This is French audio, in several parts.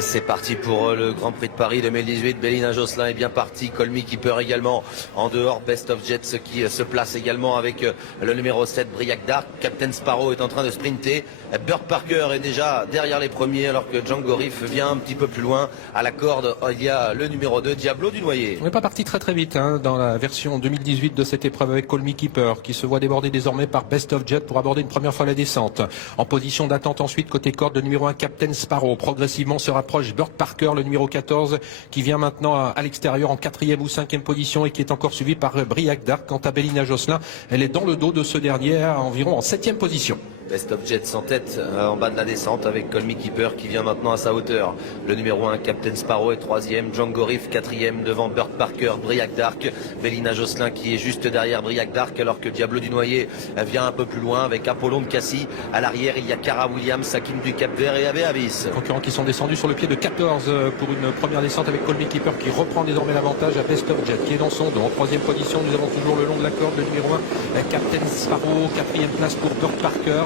C'est parti pour le Grand Prix de Paris 2018. Bélina Josselin est bien parti. Call Me Keeper également en dehors. Best of Jets qui se place également avec le numéro 7, Briac Dark. Captain Sparrow est en train de sprinter. Burt Parker est déjà derrière les premiers alors que Django Riff vient un petit peu plus loin. À la corde, il y a le numéro 2, Diablo du Noyer. On n'est pas parti très vite dans la version 2018 de cette épreuve avec Call Me Keeper qui se voit déborder désormais par Best of Jet pour aborder une première fois la descente. En position d'attente ensuite côté corde, le numéro 1, Captain Sparrow. Progressivement se rapproche Burt Parker, le numéro 14, qui vient maintenant à l'extérieur en 4e ou 5e position et qui est encore suivi par Briac Dark. Quant à Bélina Josselin, elle est dans le dos de ce dernier, environ en 7e position. Best of Jets en tête en bas de la descente avec Call Me Keeper qui vient maintenant à sa hauteur. Le numéro 1, Captain Sparrow est 3e, Django Riff 4e devant Burt Parker, Briac Dark, Bélina Josselin qui est juste derrière Briac Dark alors que Diablo du Noyer vient un peu plus loin avec Apollon de Cassis. À l'arrière, il y a Cara Williams, Hakim du Cap Vert et Avé Avis. Concurrents qui sont descendus sur le pied de 14 pour une première descente avec Call Me Keeper qui reprend désormais l'avantage à Best of Jet qui est dans son dos. En 3e position, nous avons toujours le long de la corde le numéro 1, Captain Sparrow, 4e place pour Burt Parker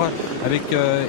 avec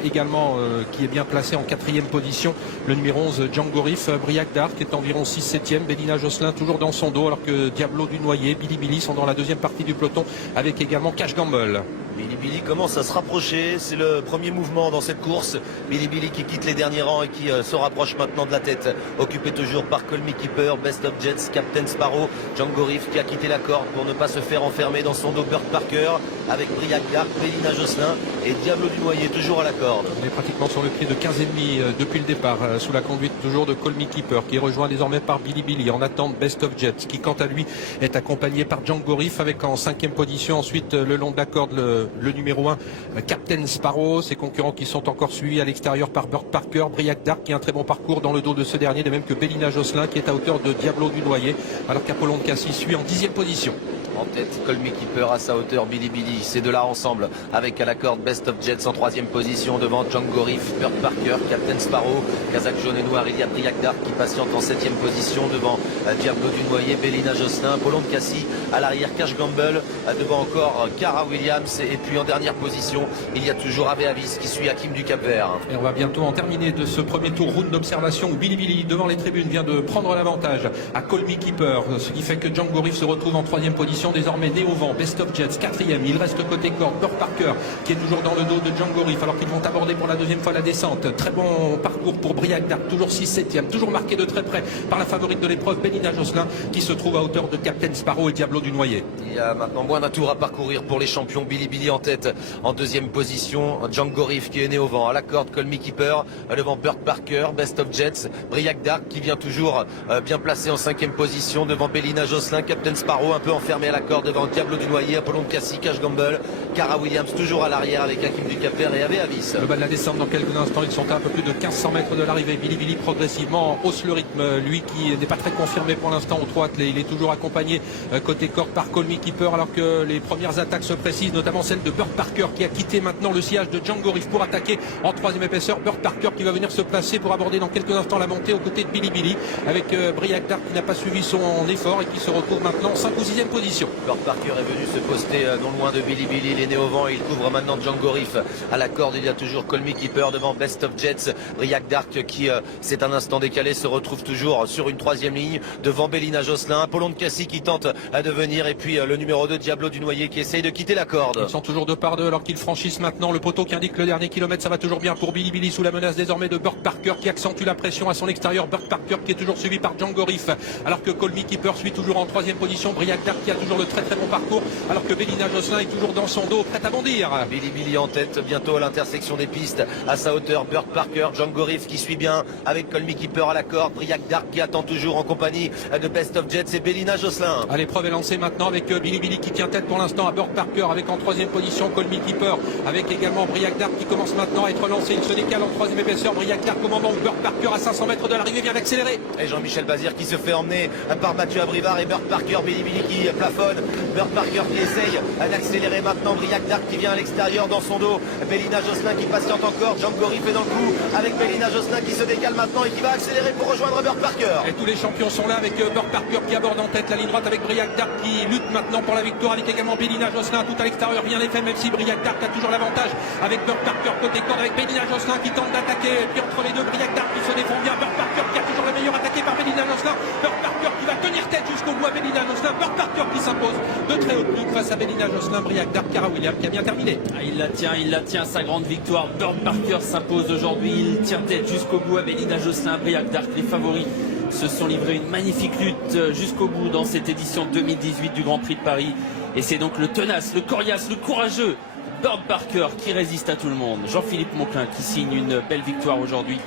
également qui est bien placé en 4e position le numéro 11 Django Riff. Briac Dark est environ 6-7e, Bélina Josselin toujours dans son dos alors que Diablo du Noyer, Billy Billy sont dans la deuxième partie du peloton avec également Cash Gamble. Billy Billy commence à se rapprocher, c'est le premier mouvement dans cette course. Billy Billy qui quitte les derniers rangs et qui se rapproche maintenant de la tête, occupé toujours par Call Me Keeper, Best of Jets, Captain Sparrow, Django Riff qui a quitté la corde pour ne pas se faire enfermer dans son dos Burt Parker avec Briac Dark, Bélina Josselin et Diablo du Noyer toujours à la corde. On est pratiquement sur le pied de 15,5 depuis le départ, sous la conduite toujours de Call Me Keeper qui est rejoint désormais par Billy Billy en attente Best of Jets qui quant à lui est accompagné par Django Riff avec en 5e position ensuite le long de la corde le numéro 1 Captain Sparrow, ses concurrents qui sont encore suivis à l'extérieur par Burt Parker, Briac Dark qui a un très bon parcours dans le dos de ce dernier, de même que Bélina Josselin qui est à hauteur de Diablo du Noyer alors qu'Apollon de Cassis suit en 10e position. En tête, Call Me Keeper à sa hauteur, Billy Billy, ces deux-là ensemble, avec à la corde Best of Jets en 3e position devant Django Riff, Burt Parker, Captain Sparrow, Kazakh jaune et noir, il y a Briac Dark qui patiente en 7e position devant Diablo du Noyer, Bélina Josselin, Apollon de Cassis, à l'arrière Cash Gamble, devant encore Cara Williams et puis en dernière position, il y a toujours Avé Avis qui suit Hakim du Cap Vert. Et on va bientôt en terminer de ce premier tour round d'observation où Billy Billy devant les tribunes vient de prendre l'avantage à Call Me Keeper, ce qui fait que Django Riff se retrouve en 3e position. Désormais né au vent, Best of Jets 4e, il reste côté corde, Burt Parker qui est toujours dans le dos de Django Riff alors qu'ils vont aborder pour la deuxième fois la descente. Très bon parcours pour Briac Dark, toujours 6-7e, toujours marqué de très près par la favorite de l'épreuve Bélina Josselin qui se trouve à hauteur de Captain Sparrow et Diablo du Noyer. Il y a maintenant moins d'un tour à parcourir pour les champions. Billy Billy en tête en 2e position, Django Riff qui est né au vent, à la corde Call Me Keeper devant Burt Parker, Best of Jets, Briac Dark qui vient toujours bien placé en 5e position devant Bélina Josselin, Captain Sparrow un peu enfermé à la corde devant Diablo du Noyer, Apollon de Cassis, Cash Gamble, Cara Williams toujours à l'arrière avec Hakim du Cap Vert et Avé Avis. Le bas de la descente dans quelques instants, ils sont à un peu plus de 1500 mètres de l'arrivée. Billy Billy progressivement hausse le rythme, lui qui n'est pas très confirmé pour l'instant au trot attelé. Il est toujours accompagné côté corde par Call Me Keeper alors que les premières attaques se précisent, notamment celle de Burt Parker qui a quitté maintenant le sillage de Django Riff pour attaquer en 3e épaisseur. Burt Parker qui va venir se placer pour aborder dans quelques instants la montée aux côtés de Billy Billy avec Briac Dark qui n'a pas suivi son effort et qui se retrouve maintenant en 5 ou 6e position. Burt Parker est venu se poster non loin de Billy Billy, il est né au vent et il couvre maintenant Django Riff. À la corde, il y a toujours Call Me Keeper devant Best of Jets, Briac Dark qui c'est un instant décalé, se retrouve toujours sur une 3e ligne devant Bélina Josselin, Apollon de Cassis qui tente de venir et puis le numéro 2 Diablo du Noyer qui essaye de quitter la corde. Ils sont toujours 2 par 2 alors qu'ils franchissent maintenant le poteau qui indique le dernier kilomètre. Ça va toujours bien pour Billy Billy sous la menace désormais de Burt Parker qui accentue la pression à son extérieur. Burt Parker qui est toujours suivi par Django Riff alors que Call Me Keeper suit toujours en 3e position. Briac Dark qui a toujours le très bon parcours alors que Bélina Josselin est toujours dans son dos prête à bondir. Billy Billy en tête bientôt à l'intersection des pistes à sa hauteur, Burt Parker, Django Riff qui suit bien avec Call Me Keeper à la corde, Briac Dark qui attend toujours en compagnie de Best of Jets et Bélina Josselin. L'épreuve est lancée maintenant avec Billy Billy qui tient tête pour l'instant à Burt Parker avec en 3e position Call Me Keeper avec également Briac Dark qui commence maintenant à être lancé. Il se décale en 3e épaisseur. Briac Dark au moment où Burt Parker à 500 mètres de l'arrivée vient d'accélérer. Et Jean-Michel Bazir qui se fait emmener par Mathieu Abrivard et Burt Parker, Billy Billy qui plafonne bonne. Burt Parker qui essaye d'accélérer maintenant. Briac Dark qui vient à l'extérieur dans son dos. Bélina Josselin qui patiente encore. Django Riff est dans le coup avec Bélina Josselin qui se décale maintenant et qui va accélérer pour rejoindre Burt Parker. Et tous les champions sont là avec Burt Parker qui aborde en tête la ligne droite avec Briac Dark qui lutte maintenant pour la victoire avec également Bélina Josselin tout à l'extérieur. Rien n'est fait même si Briac Dark a toujours l'avantage avec Burt Parker côté corde avec Bélina Josselin qui tente d'attaquer. Et puis entre les deux, Briac Dark qui se défend bien. Burt Parker qui a toujours la meilleure attaquée par Bélina Josselin. Burt Parker qui va tenir tête jusqu'au bout à Bélina Josselin. Burt Parker qui s'impose de très haute lutte face à Bélina Josselin. Briac Dark, Cara Williams qui a bien terminé. Il la tient, sa grande victoire. Burt Parker s'impose aujourd'hui. Il tient tête jusqu'au bout à Bélina Josselin. Briac Dark, les favoris se sont livrés une magnifique lutte jusqu'au bout dans cette édition 2018 du Grand Prix de Paris. Et c'est donc le tenace, le coriace, le courageux Burt Parker qui résiste à tout le monde. Jean-Philippe Monclin qui signe une belle victoire aujourd'hui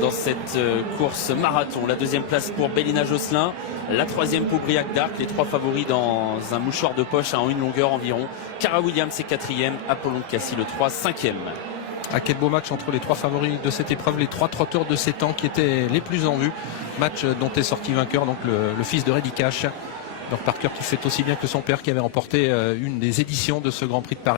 dans cette course marathon. La deuxième place pour Bélina Josselin, la troisième pour Briac Dark, les trois favoris dans un mouchoir de poche à une longueur environ. Cara Williams est quatrième, Apollon de Cassis le 3, cinquième. Ah, quel beau match entre les trois favoris de cette épreuve, les trois trotteurs de 7 ans qui étaient les plus en vue. Match dont est sorti vainqueur donc le fils de Reddy Cash, Burt Parker qui fait aussi bien que son père qui avait remporté une des éditions de ce Grand Prix de Paris.